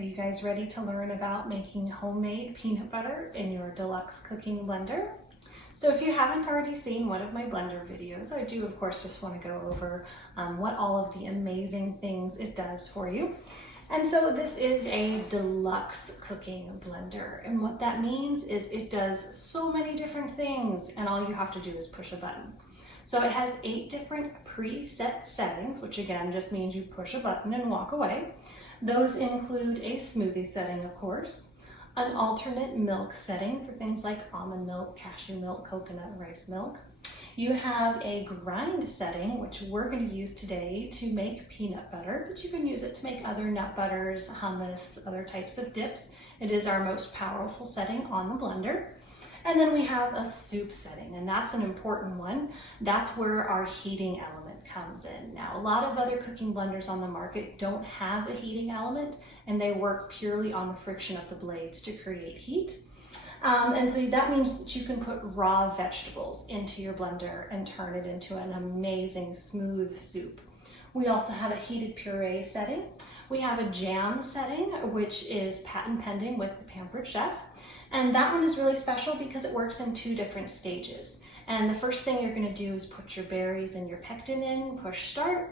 Are you guys ready to learn about making homemade peanut butter in your Deluxe cooking blender? So if you haven't already seen one of my blender videos, I do of course just want to go over what all of the amazing things it does for you. And so this is a Deluxe cooking blender, and what that means is it does so many different things and all you have to do is push a button. So it has 8 different preset settings, which again just means you push a button and walk away. Those include a smoothie setting, of course, an alternate milk setting for things like almond milk, cashew milk, coconut, rice milk. You have a grind setting, which we're going to use today to make peanut butter, but you can use it to make other nut butters, hummus, other types of dips. It is our most powerful setting on the blender. And then we have a soup setting, and that's an important one. That's where our heating element comes in. Now, a lot of other cooking blenders on the market don't have a heating element, and they work purely on the friction of the blades to create heat. And so that means that you can put raw vegetables into your blender and turn it into an amazing smooth soup. We also have a heated puree setting. We have a jam setting, which is patent pending with the Pampered Chef. And that one is really special because it works in 2 different stages. And the first thing you're going to do is put your berries and your pectin in, push start.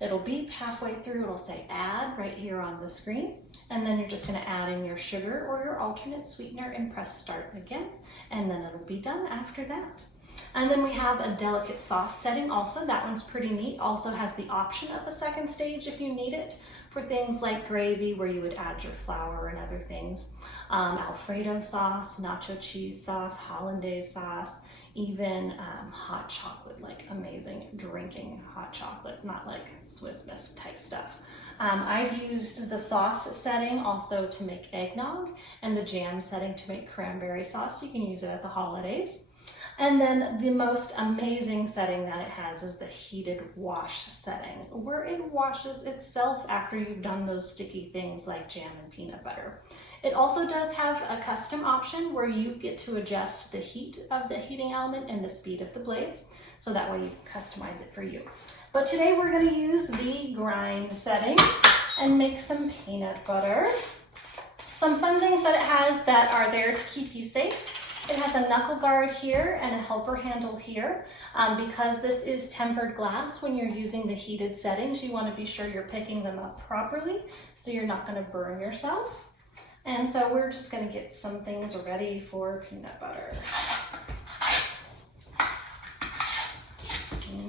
It'll beep halfway through, it'll say add right here on the screen. And then you're just going to add in your sugar or your alternate sweetener and press start again. And then it'll be done after that. And then we have a delicate sauce setting also. That one's pretty neat. Also has the option of a second stage if you need it for things like gravy where you would add your flour and other things. Alfredo sauce, nacho cheese sauce, hollandaise sauce, even hot chocolate, like amazing drinking hot chocolate, not like Swiss Miss type stuff. I've used the sauce setting also to make eggnog and the jam setting to make cranberry sauce. You can use it at the holidays. And then the most amazing setting that it has is the heated wash setting, where it washes itself after you've done those sticky things like jam and peanut butter. It also does have a custom option where you get to adjust the heat of the heating element and the speed of the blades, so that way you can customize it for you. But today we're going to use the grind setting and make some peanut butter. Some fun things that it has that are there to keep you safe. It has a knuckle guard here and a helper handle here. Because this is tempered glass, when you're using the heated settings, you want to be sure you're picking them up properly so you're not going to burn yourself. And so we're just going to get some things ready for peanut butter.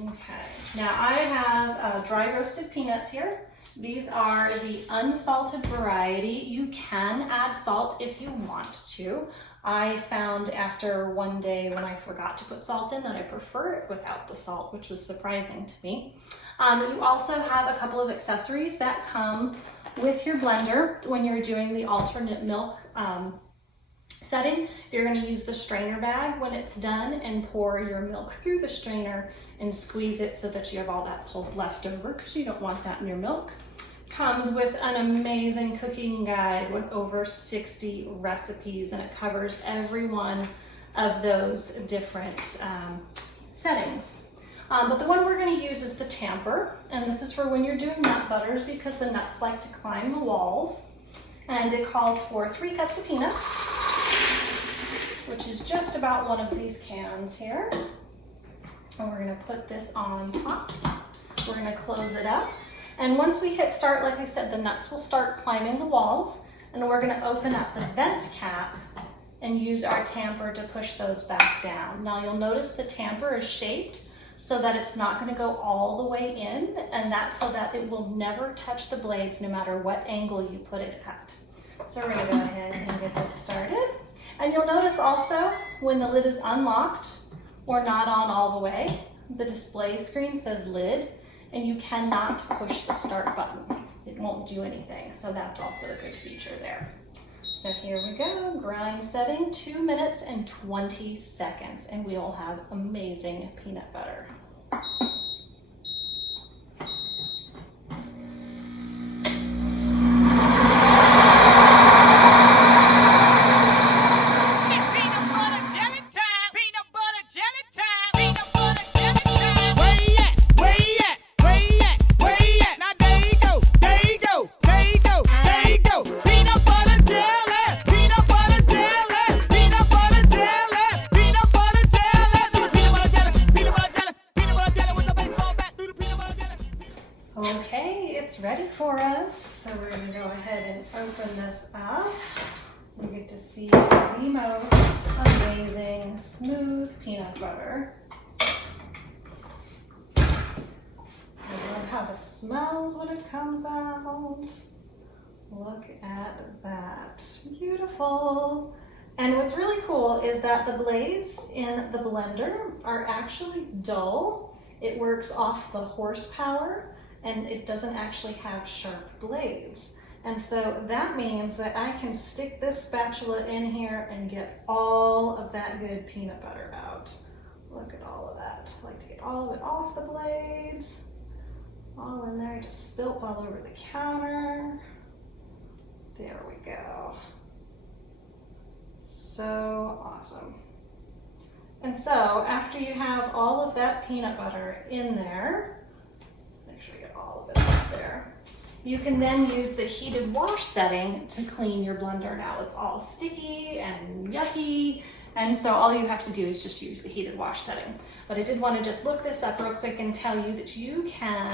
Okay, now I have dry roasted peanuts here. These are the unsalted variety. You can add salt if you want to. I found after one day when I forgot to put salt in that I prefer it without the salt, which was surprising to me. You also have a couple of accessories that come with your blender when you're doing the alternate milk setting. You're going to use the strainer bag when it's done and pour your milk through the strainer and squeeze it so that you have all that pulp left over, because you don't want that in your milk. Comes with an amazing cooking guide with over 60 recipes, and it covers every one of those different settings. But the one we're going to use is the tamper, and this is for when you're doing nut butters because the nuts like to climb the walls. And it calls for 3 cups of peanuts, which is just about one of these cans here. And we're going to put this on top. We're going to close it up. And once we hit start, like I said, the nuts will start climbing the walls, and we're going to open up the vent cap and use our tamper to push those back down. Now you'll notice the tamper is shaped so that it's not going to go all the way in, and that's so that it will never touch the blades no matter what angle you put it at. So we're going to go ahead and get this started. And you'll notice also when the lid is unlocked or not on all the way, the display screen says lid, and you cannot push the start button. It won't do anything, so that's also a good feature there. So here we go, grind setting, 2 minutes and 20 seconds, and we will have amazing peanut butter. Peanut So we're going to go ahead and open this up. You get to see the most amazing smooth peanut butter. I love how this smells when it comes out. Look at that. Beautiful. And what's really cool is that the blades in the blender are actually dull. It works off the horsepower and it doesn't actually have sharp blades. And so that means that I can stick this spatula in here and get all of that good peanut butter out. Look at all of that. I like to get all of it off the blades. All in there, just spilt all over the counter. There we go. So awesome. And so after you have all of that peanut butter in there, make sure you get all of it up there, you can then use the heated wash setting to clean your blender. Now it's all sticky and yucky, and so all you have to do is just use the heated wash setting. But I did want to just look this up real quick and tell you that you can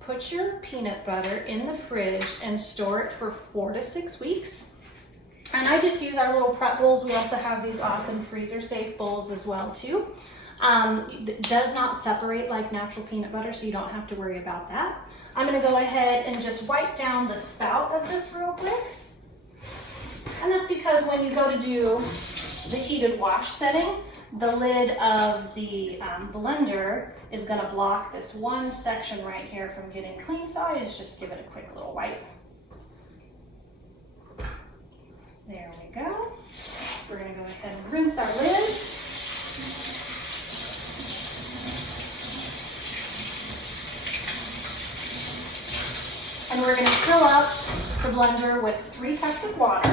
put your peanut butter in the fridge and store it for 4 to 6 weeks. And I just use our little prep bowls. We also have these awesome freezer safe bowls as well too. It does not separate like natural peanut butter, so you don't have to worry about that. I'm gonna go ahead and just wipe down the spout of this real quick. And that's because when you go to do the heated wash setting, the lid of the blender is gonna block this one section right here from getting clean, so I just give it a quick little wipe. There we go. We're gonna go ahead and rinse our lid. And we're gonna fill up the blender with 3 cups of water.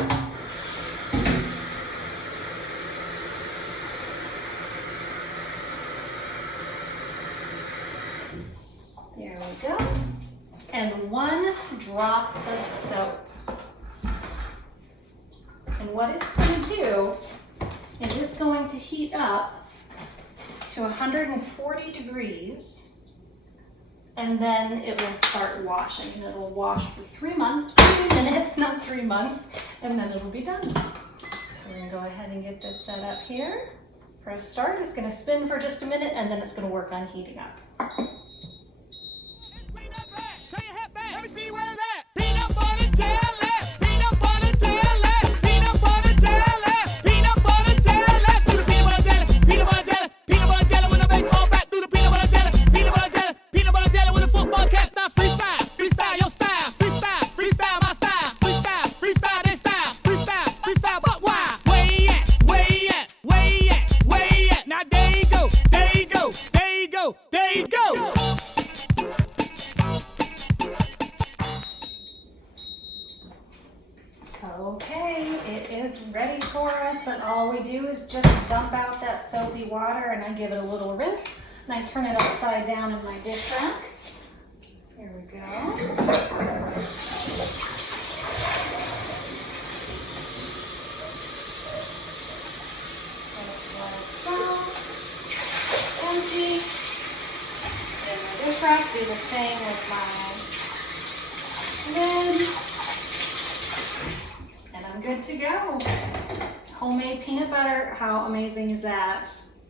There we go. And 1 drop of soap. And what it's going to do is it's going to heat up to 140 degrees, and then it will start washing. And it will wash for 3 minutes, not 3 months, and then it'll be done. So we're going to go ahead and get this set up here. For a start, it's going to spin for just a minute, and then it's going to work on heating up. Let me see where it's at. Peanut butter jelly, peanut butter jelly, peanut butter jelly, peanut butter jelly. Do the peanut butter jelly, peanut butter jelly, peanut butter jelly with a baseball bat. Do the peanut butter jelly, peanut butter jelly with a football catch. Now freestyle, freestyle your style, freestyle, freestyle my style, freestyle, freestyle their style, freestyle, freestyle. But why? Where you at? Where you at? Where you at? Where you at? Now there you go, there you go, there you go, there you go. Okay, it is ready for us, and all we do is just dump out that soapy water, and I give it a little rinse, and I turn it upside down in my dish rack. Here we go. Just like so. Empty. In my dish rack, do the same with my lid. And I'm good to go. Homemade peanut butter, how amazing is that?